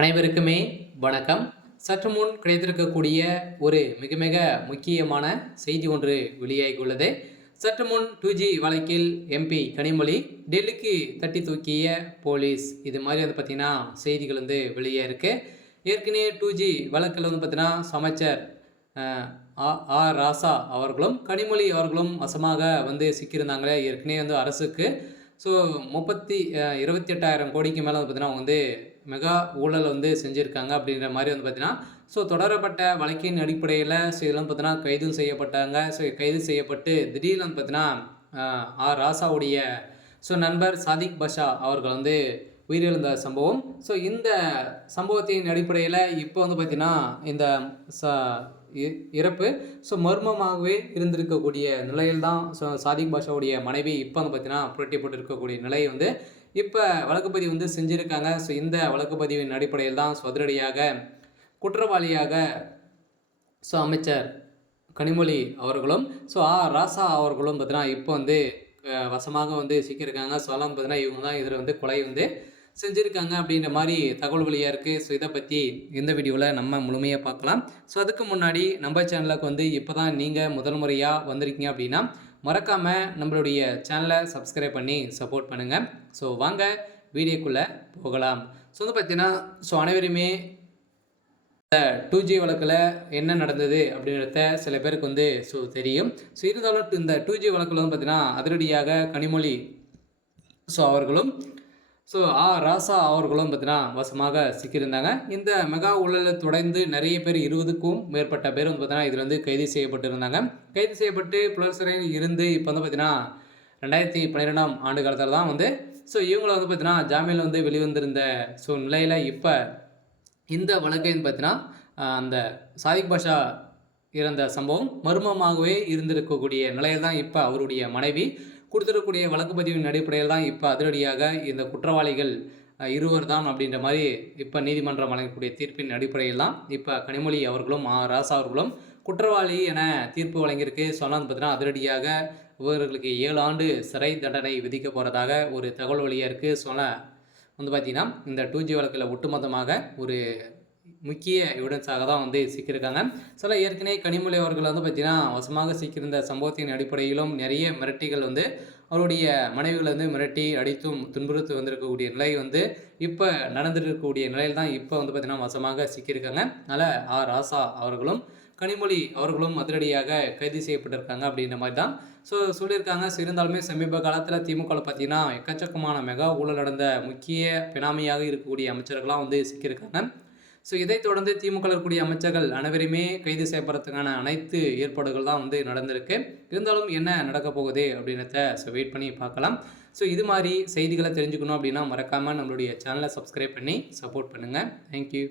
அனைவருக்குமே வணக்கம். சற்று முன் கிடைத்திருக்கக்கூடிய ஒரு மிக மிக முக்கியமான செய்தி ஒன்று வெளியாகியுள்ளது. சற்று முன் 2G வழக்கில் எம்பி கனிமொழி டெல்லிக்கு தட்டி தூக்கிய போலீஸ், இது மாதிரி வந்து பார்த்தீங்கன்னா செய்திகள் வந்து வெளியே இருக்கு. ஏற்கனவே 2G வழக்கில் வந்து பார்த்தீங்கன்னா அமைச்சர் ராசா அவர்களும் கனிமொழி அவர்களும் வசமாக வந்து சிக்கியிருந்தாங்களே. ஏற்கனவே வந்து அரசுக்கு 28,000 கோடிக்கு மேலே வந்து பார்த்தீங்கன்னா அவங்க வந்து மெகா ஊழல் வந்து செஞ்சுருக்காங்க அப்படின்ற மாதிரி வந்து பார்த்தீங்கன்னா தொடரப்பட்ட வழக்கின் அடிப்படையில் இதெல்லாம் பார்த்தீங்கன்னா கைதும் செய்யப்பட்டாங்க. கைது செய்யப்பட்டு திடீர்னு வந்து பார்த்தீங்கன்னா ராசாவுடைய நண்பர் சாதிக் பாஷா அவர்கள் வந்து உயிரிழந்த சம்பவம். இந்த சம்பவத்தின் அடிப்படையில் இப்போ வந்து பார்த்திங்கன்னா இந்த இறப்பு மர்மமாகவே இருந்திருக்கக்கூடிய நிலையில் தான் சாதிக் பாஷாவுடைய மனைவி இப்போ வந்து பார்த்திங்கன்னா புரட்டி போட்டு இருக்கக்கூடிய நிலை வந்து இப்போ வழக்குப்பதிவு வந்து செஞ்சுருக்காங்க. இந்த வழக்குப்பதிவின் அடிப்படையில் தான் அதிரடியாக குற்றவாளியாக அமைச்சர் கனிமொழி அவர்களும் ராசா அவர்களும் பார்த்தீங்கன்னா இப்போ வந்து வசமாக வந்து சிக்கியிருக்காங்க. சொல்லலாம் பார்த்தீங்கன்னா இவங்க தான் இதில் வந்து கொலை வந்து செஞ்சுருக்காங்க அப்படின்ற மாதிரி தகவல் வழியாக இருக்குது. இதை பற்றி இந்த வீடியோவில் நம்ம முழுமையாக பார்க்கலாம். அதுக்கு முன்னாடி நம்ம சேனலுக்கு வந்து இப்போ தான் நீங்கள் முதல் முறையாக வந்திருக்கீங்க அப்படின்னா மறக்காமல் நம்மளுடைய சேனலை சப்ஸ்கிரைப் பண்ணி சப்போர்ட் பண்ணுங்கள். வாங்க வீடியோக்குள்ளே போகலாம். வந்து பார்த்தீங்கன்னா அனைவருமே இந்த 2G வழக்கில் என்ன நடந்தது அப்படின்றத சில பேருக்கு வந்து தெரியும். இருந்தாலும் இந்த 2G வழக்கில் வந்து பார்த்தீங்கன்னா அதிரடியாக கனிமொழி அவர்களும் ராசா அவர்களும் பார்த்தீங்கன்னா வசமாக சிக்கியிருந்தாங்க. இந்த மெகா ஊழலை தொடர்ந்து நிறைய பேர் 20க்கும் மேற்பட்ட பேர் வந்து பார்த்தீங்கன்னா இதில் வந்து கைது செய்யப்பட்டிருந்தாங்க. கைது செய்யப்பட்டு புலர் சிறையில் இருந்து இப்போ வந்து பார்த்தீங்கன்னா 2012ஆம் ஆண்டு காலத்தில் தான் வந்து இவங்களை வந்து பார்த்தீங்கன்னா ஜாமீனில் வந்து வெளிவந்திருந்த நிலையில் இப்போ இந்த வழக்கை பார்த்தீங்கன்னா அந்த சாதிக் பாஷா இறந்த சம்பவம் மர்மமாகவே இருந்திருக்கக்கூடிய நிலையில் தான் இப்போ அவருடைய மனைவி கொடுத்துருக்கக்கூடிய வழக்குப்பதிவின் அடிப்படையில் தான் இப்போ அதிரடியாக இந்த குற்றவாளிகள் இருவர் தான் அப்படின்ற மாதிரி இப்போ நீதிமன்றம் வழங்கக்கூடிய தீர்ப்பின் அடிப்படையில் தான் இப்போ கனிமொழி அவர்களும் ராசா அவர்களும் குற்றவாளி என தீர்ப்பு வழங்கியிருக்கு. சொன்னால் பார்த்தீங்கன்னா அதிரடியாக இவர்களுக்கு 7 ஆண்டு சிறை தண்டனை விதிக்க போகிறதாக ஒரு தகவல் வழியாக இருக்குது. வந்து பார்த்திங்கன்னா இந்த 2G வழக்கில் ஒட்டுமொத்தமாக ஒரு முக்கிய எவிடன்ஸாக தான் வந்து சிக்கியிருக்காங்க. ஏற்கனவே கனிமொழி அவர்கள் வந்து பார்த்திங்கன்னா வசமாக சிக்கியிருந்த சம்பவத்தின் அடிப்படையிலும் நிறைய மிரட்டிகள் வந்து அவருடைய மனைவிகளை வந்து மிரட்டி அடித்தும் துன்புறுத்து வந்திருக்கக்கூடிய நிலை வந்து இப்போ நடந்துருக்கக்கூடிய நிலையில் தான் இப்போ வந்து பார்த்திங்கன்னா வசமாக சிக்கியிருக்காங்க. அதனால் ராசா அவர்களும் கனிமொழி அவர்களும் அதிரடியாக கைது செய்யப்பட்டிருக்காங்க அப்படின்ற மாதிரி தான் சொல்லியிருக்காங்க. இருந்தாலுமே சமீப காலத்தில் திமுகவில் பார்த்திங்கன்னா எக்கச்சக்கமான மெகா ஊழல் நடந்த முக்கிய பினாமியாக இருக்கக்கூடிய அமைச்சர்கள்லாம் வந்து சிக்கியிருக்காங்க. இதைத் தொடர்ந்து திமுக இருக்கக்கூடிய அமைச்சர்கள் அனைவருமே கைது செய்யப்படுறதுக்கான அனைத்து ஏற்பாடுகள் தான் வந்து நடந்திருக்கு. இருந்தாலும் என்ன நடக்க போகுது அப்படின்றத வெயிட் பண்ணி பார்க்கலாம். இது மாதிரி செய்திகளை தெரிஞ்சுக்கணும் அப்படின்னா மறக்காமல் நம்மளுடைய சேனலை சப்ஸ்கிரைப் பண்ணி சப்போர்ட் பண்ணுங்கள். தேங்க்யூ.